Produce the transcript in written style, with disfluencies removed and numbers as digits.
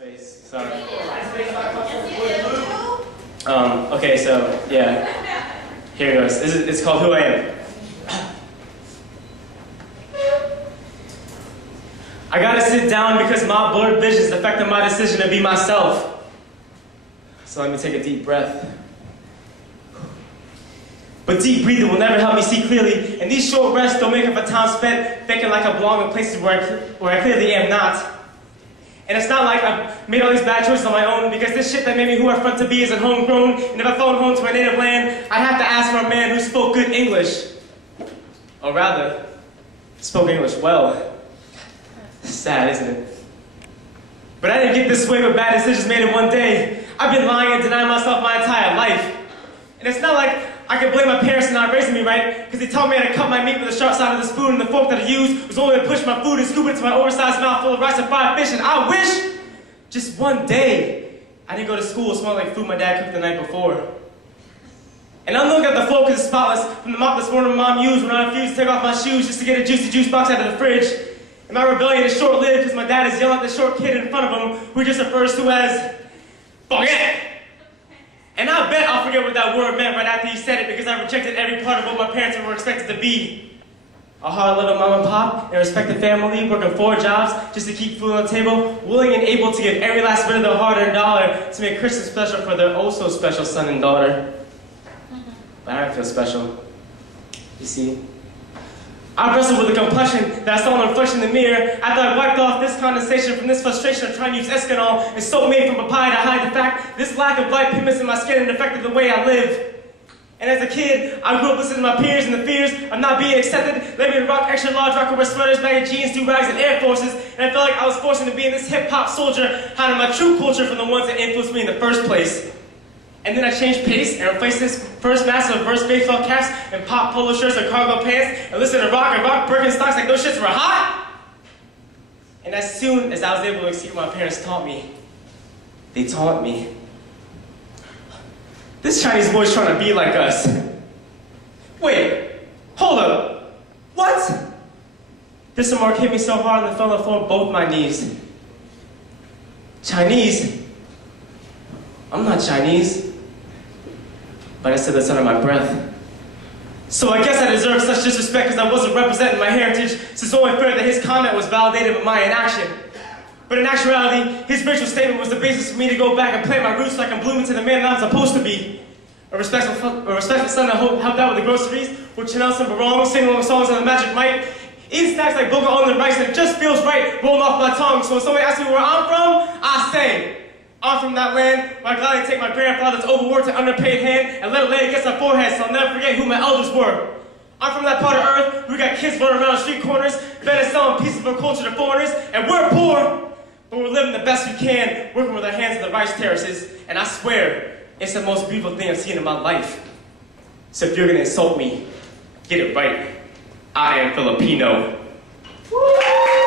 Space, sorry. Okay, so, yeah. Here it goes. It's called Who I Am. I gotta sit down because my blurred visions affected my decision to be myself. So let me take a deep breath. But deep breathing will never help me see clearly, and these short rests don't make up a time spent thinking like I belong in places where I clearly am not. And it's not like I've made all these bad choices on my own, because this shit that made me who I front to be isn't homegrown, and if I phone home to my native land, I'd have to ask for a man who spoke good English. Or rather, spoke English well. Sad, isn't it? But I didn't get this way with bad decisions made in one day. I've been lying and denying myself my entire life. And it's not like I can blame my parents for not raising me right, because they taught me how to cut my meat with the sharp side of the spoon, and the fork that I used was only to push my food and scoop it into my oversized mouth full of rice and fried fish, and I wish just one day I didn't go to school smelling like food my dad cooked the night before. And I'm looking at the floor because it's spotless from the mop this morning my mom used when I refused to take off my shoes just to get a juicy juice box out of the fridge. And my rebellion is short-lived because my dad is yelling at the short kid in front of him who he just refers to as forget. And I bet I'll forget what that word meant right after he said it, because I rejected every part of what my parents were expected to be. A hard-living mom and pop, and respected family, working 4 jobs just to keep food on the table, willing and able to give every last bit of their hard-earned dollar to make Christmas special for their oh-so-special son and daughter. But I don't feel special. You see? I wrestled with the complexion that I saw in the reflection in the mirror after I wiped off this condensation from this frustration of trying to use Escanol and soap made from papaya to hide the fact this lack of light pigments in my skin and affected the way I live. And as a kid, I grew up listening to my peers, and the fears of not being accepted led me to rock extra large rock over sweaters, baggy jeans, do-rags, and Air Forces, and I felt like I was forced into being this hip-hop soldier, hiding my true culture from the ones that influenced me in the first place. And then I changed pace and replaced this first massive reverse baseball caps and pop polo shirts and cargo pants and listened to rock and rock Birkenstocks like those shits were hot. And as soon as I was able to exceed what my parents taught me, they taught me. This Chinese boy's trying to be like us. Wait, hold up. What? This remark hit me so hard that I fell on the floor of both my knees. Chinese? I'm not Chinese. But I said this under my breath. So I guess I deserve such disrespect because I wasn't representing my heritage, so it's only fair that his comment was validated by my inaction. But in actuality, his virtual statement was the basis for me to go back and plant my roots so I can bloom into the man that I'm supposed to be. A respectful son that helped out with the groceries, with Chanel and Barong, singing along songs on the Magic Mike, eating snacks like boga almond rice, and it just feels right rolling off my tongue. So when somebody asks me where I'm from, I say, I'm from that land where I gladly take my grandfather's overworked and underpaid hand and let it lay against my forehead so I'll never forget who my elders were. I'm from that part of earth where we got kids running around street corners, better selling pieces of our culture to foreigners, and we're poor, but we're living the best we can, working with our hands in the rice terraces, and I swear, it's the most beautiful thing I've seen in my life. So if you're gonna insult me, get it right. I am Filipino. Woo!